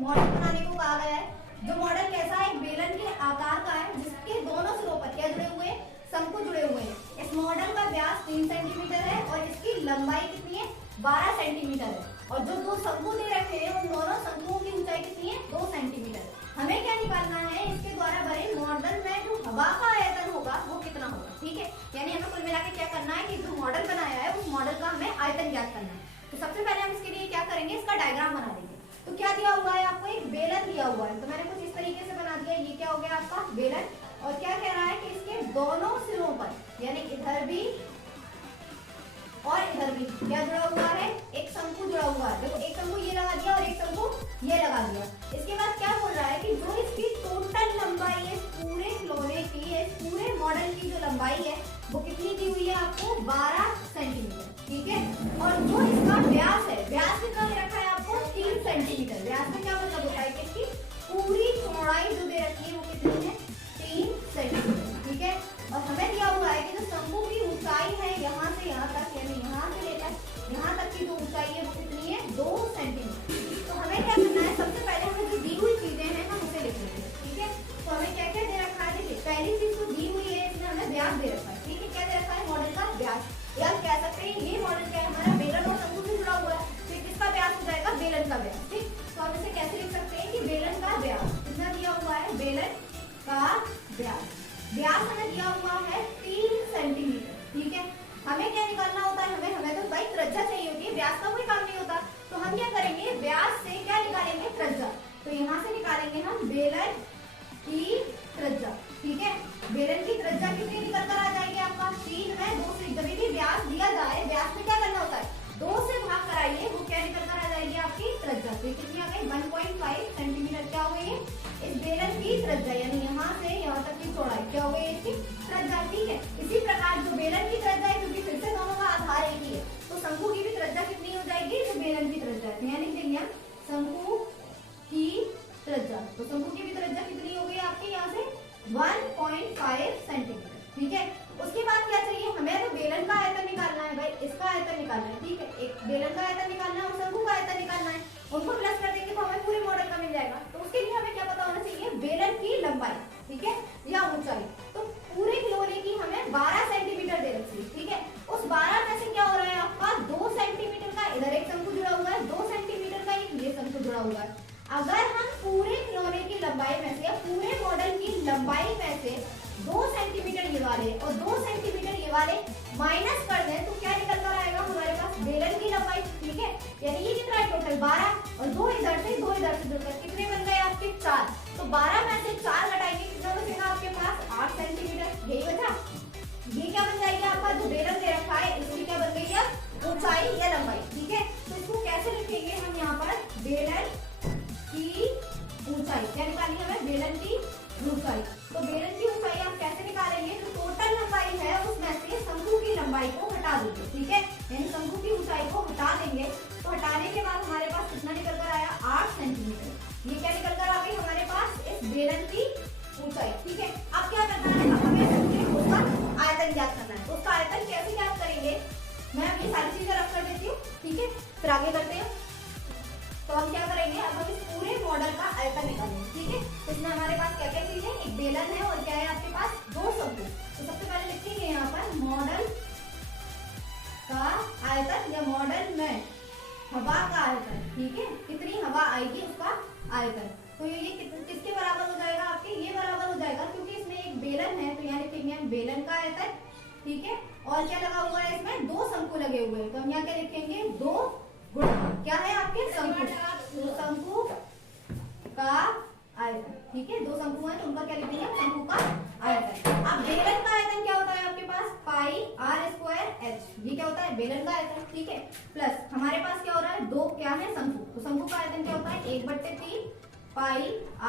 Model बनाने को कहा गया है। जो मॉडल कैसा है, एक बेलन के आकार का है जिसके दोनों सिरों पर क्या जुड़े हुए हैं, शंकु जुड़े हुए हैं। इस मॉडल का व्यास 3 सेंटीमीटर है और इसकी लंबाई कितनी है, 12 सेंटीमीटर है। और जो दो शंकु दे रखे हैं उन दोनों शंकुओं की ऊंचाई कितनी है, 2 सेंटीमीटर। हमें क्या निकालना है, इसके द्वारा बने मॉडल में जो हवा का आयतन होगा वो कितना होगा। ठीक है, यानी हमें कुल मिलाकर क्या करना है कि जो मॉडल बनाया है उस मॉडल का हमें आयतन ज्ञात करना है। तो सबसे पहले हम इसके लिए क्या करेंगे, इसका डायग्राम बना देंगे। तो क्या दिया हुआ है आपको, एक बेलन दिया हुआ है, तो मैंने कुछ इस तरीके से बना दिया। ये क्या हो गया आपका बेलन, और क्या कह रहा है कि इसके दोनों सिरों पर यानी इधर भी और इधर भी क्या जुड़ा हुआ है, एक शंकु जुड़ा हुआ है। देखो एक शंकु ये लगा दिया और एक शंकु ये लगा दिया। इसके बाद क्या बोल रहा है कि जो इसकी टोटल लंबाई है पूरे खिलौने की, इस पूरे मॉडल की जो लंबाई है वो कितनी दी हुई है आपको, 12 सेंटीमीटर। ठीक है, और जो इसका व्यास है, व्यास कितना दे रखा है आपको, 3 सेंटीमीटर। व्यास में क्या मतलब होता है कि इसकी पूरी चौड़ाई जो दे रखी है वो कितनी है, 3 सेंटीमीटर। ठीक है, और हमें दिया हुआ है कि जो शंकु की ऊंचाई है यहाँ से यहाँ तक, यानी यहाँ से लेकर यहाँ तक की जो ऊंचाई है वो कितनी है, 2 सेंटीमीटर। तो हमें क्या करना है, सबसे पहले हमें जो दी हुई चीजें हैं हम उसे लिख लेते हैं। ठीक है, तो हमें क्या क्या दे रखा है, देखिए पहली चीज तो दी हुई है, इसमें हमें व्यास दे रखा है। ठीक है, क्या दे रखा है, मॉडल का व्यास, या कह सकते हैं ये मॉडल क्या है, हमारा बेलन और शंकु से जुड़ा हुआ है, तो किसका व्यास हो जाएगा, बेलन का व्यास। ठीक, तो हम इसे कैसे लिख सकते हैं कि बेलन का व्यास कितना दिया हुआ है, बेलन का व्यास, व्यास हमें दिया हुआ है 3 सेंटीमीटर। ठीक है, हमें क्या निकालना होता है, हमें तो भाई त्रिज्या चाहिए होती है, व्यास का कोई काम नहीं होता। तो हम क्या करेंगे, व्यास से क्या निकालेंगे, त्रिज्या। तो यहाँ से निकालेंगे हम बेलन की त्रिज्या। ठीक है, बेलन की त्रिज्या कितनी निकल कर आ जाएगी आपका, 3 में 2 से, जब भी व्यास दिया जाए व्यास में क्या करना होता है, 2 से भाग कराइए, वो क्या निकल कर आ जाएगी आपकी त्रिज्या। तो कितनी आ गई, 1.5 सेंटीमीटर। क्या हो गई है, इस बेलन की त्रिज्या, यानी यहाँ से यहाँ तक की चौड़ाई क्या हो गई इसकी त्रिज्या। ठीक है, इसी प्रकार जो बेलन की त्रिज्या है, क्योंकि फिर से दोनों का आधार एक ही है, तो शंकु की भी त्रिज्या कितनी हो जाएगी, जो बेलन की त्रिज्या है, यानी लिखेंगे शंकु की त्रिज्या। तो शंकु की भी त्रिज्या कितनी हो गई आपकी, यहाँ से 1.5 सेंटीमीटर। ठीक है, उसके बाद क्या चाहिए, हमें तो बेलन का आयतन निकालना है भाई, इसका आयतन निकालना है। ठीक है, एक बेलन का आयतन निकालना है और शंकु का आयतन निकालना है, उनको प्लस कर देंगे तो हमें पूरे मॉडल का मिल जाएगा। तो उसके लिए हमें क्या पता होना चाहिए, बेलन की लंबाई, ठीक है, या ऊंचाई। तो पूरे खिलौने की हमें 12 सेंटीमीटर दे रखी है। ठीक है, उस 12 में से क्या हो रहा है आपका, 2 सेंटीमीटर का इधर एक शंकु जुड़ा हुआ है, 2 सेंटीमीटर का ये शंकु जुड़ा हुआ है। अगर हम पूरे खिलौने की लंबाई में से या पूरे मॉडल की लंबाई में से 2 सेंटीमीटर ये वाले और 2 सेंटीमीटर ये वाले माइनस कर दें तो क्या निकल कर आएगा हमारे पास, बेलन की लंबाई। ठीक है, यानी ये कितना है टोटल 12, और 2 इधर से जुड़कर कितने बन गए आपके 4। तो 12 में से 4 घटाएंगे, कितना बचेगा आपके पास, 8 सेंटीमीटर। यही बचा, ये क्या बन जाएगी आपका, जो बेलन दे रखा है इसकी क्या बन गई है, ऊंचाई या लंबाई। ठीक है, तो इसको कैसे लिखेंगे हम यहाँ पर, बेलन की ऊंचाई, क्या निकालनी है हमें, बेलन की ऊंचाई। तो बेलन की ऊंचाई आप कैसे निकालेंगे, जो टोटल लंबाई है उसमें से शंकु की लंबाई को हटा देंगे। ठीक है, यानी शंकु की ऊंचाई को हटा देंगे, तो हटाने के बाद हमारे पास कितना निकल कर आया, 8 सेंटीमीटर। ये क्या निकल कर आ गई हमारे पास, इस बेलन की ऊंचाई। ठीक है, अब क्या करना है, अब हमें उसका आयतन ज्ञात करना है। उसका आयतन कैसे ज्ञात करेंगे, मैं ये सारी चीजें रख कर देती हूँ। ठीक है, फिर आगे करते हैं। तो हम क्या करेंगे, अब हम इस पूरे मॉडल का आयतन निकालेंगे। ठीक है, तो इसमें हमारे पास क्या क्या चीजें, एक बेलन है और क्या है आपके पास, 2 शंकु। तो सबसे पहले लिखेंगे यहाँ पर मॉडल का आयतन, या मॉडल में हवा का आयतन। ठीक है, कितनी हवा आएगी उसका आयतन। तो ये किसके बराबर हो जाएगा आपके, ये बराबर हो जाएगा, क्योंकि इसमें एक बेलन है तो यहाँ लिखेंगे हम बेलन का आयतन। ठीक है, और क्या लगा हुआ है इसमें, 2 शंकु लगे हुए हैं, तो हम यहाँ क्या लिखेंगे, 2 गुणा क्या है आपके शंकु, तो शंकु का आयतन। ठीक है, 2 शंकु हैं तो उनका क्या लिखेंगे, शंकु का आयतन। अब बेलन का आयतन क्या होता है आपके पास, पाई आर स्क्वायर एच, ये क्या होता है, बेलन का आयतन। ठीक है, प्लस हमारे पास क्या हो रहा है, 2 क्या है शंकु, तो शंकु का आयतन क्या होता है, 1/3 पाई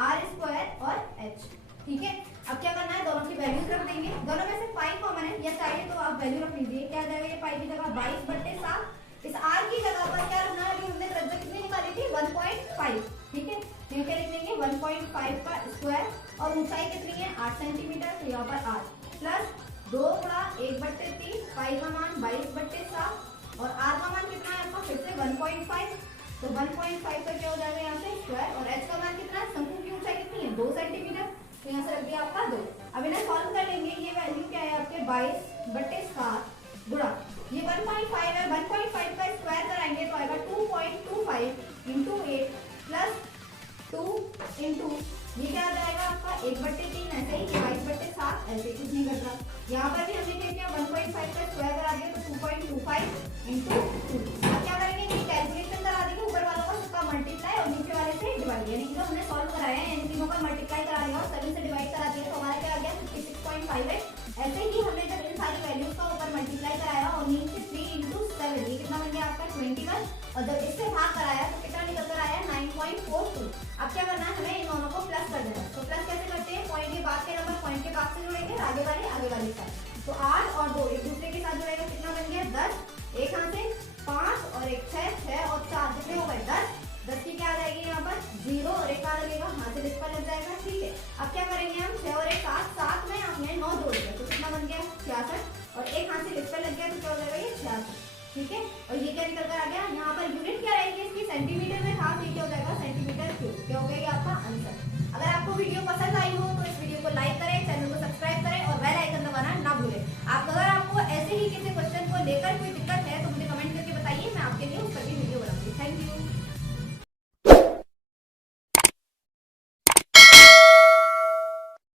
आर स्क्वायर और एच। ठीक है, अब क्या करना है, दोनों की वैल्यूज रख देंगे, दोनों में से पाई कॉमन है, या चाहिए तो आप वैल्यू रख लीजिए। क्या जाएगा, ये पाई की जगह 22/7, इस r की जगह पर क्या रखना है, अभी हमने त्रिज्या कितनी निकाली थी, 1.5। ठीक है, यहाँ क्या लिख लेंगे, 1.5 का स्क्वायर, और ऊंचाई कितनी है, 8 सेंटीमीटर, तो यहाँ पर 8 प्लस 2 गुणा 1/3, पाई का मान 22/7, और r का मान कितना है आपका, फिर से 1.5 तो 1.5 का क्या हो जाएगा यहाँ से स्क्वायर, और h का मान कितना है, शंकु की ऊंचाई कितनी है 2 सेंटीमीटर, तो यहाँ से रख दिया आपका 2। अब इन्हें सॉल्व कर लेंगे। ये वैल्यू क्या है आपके 22/7 गुणा ये 1.5 है, 1.5 का स्क्वायर कराएंगे तो आएगा 2.25 इंटू 8 प्लस 2 इंटू ये क्या आ जाएगा आपका 1/3, ऐसे ही 22/7, ऐसे कुछ नहीं घट रहा। यहाँ पर भी हमने क्या किया 1.5 का स्क्वायर करा दिया तो 2.25 इंटू 2। अब क्या करेंगे ये कैलकुलेशन करा देंगे, ऊपर वालों का सबका मल्टीप्लाई और नीचे वाले से डिवाइड, यानी कि हमने सॉल्व कराया है इन तीनों का मल्टीप्लाई करा दिया और 7 से डिवाइड करा दिया तो हमारा क्या आ गया 56.58। ऐसे ही हमने जब इन सारी वैल्यूज का ऊपर मल्टीप्लाई कराया और नीचे 3 इंटू 7 ये कितना बन गया आपका 21, और जब इससे भाग कराया तो कितना निकल कर आया 9.42। अब क्या करना है हमें इन दोनों को प्लस कर देना है। तो प्लस कैसे करते हैं, पॉइंट के बाद के नंबर पॉइंट के बाद से जुड़ेंगे, आगे वाले साथ। तो 8 और 2 एक दूसरे के साथ जुड़ेगा, कितना बन गया 10, एक हाथ से 5 और एक 6 और 4 कितने हो गए 10 की क्या आ जाएगी यहाँ पर 0 और एक कहाँ लगेगा, हाथ से लिख पर लग जाएगा। ठीक है, अब क्या करेंगे हम 6 और एक 7 में हमने 9 जोड़ दिया तो कितना बन गया 66, और एक हाथ से लिख पर लग गया तो क्या हो जाएगा ये 66। ठीक है, और ये क्या निकल कर आ गया, यहाँ पर यूनिट क्या रहेगी इसकी सेंटीमीटर में था, ये क्या हो जाएगा सेंटीमीटर क्यूब, क्या हो गया ये आपका आंसर। अगर आपको वीडियो पसंद आई हो तो इस वीडियो को लाइक करें।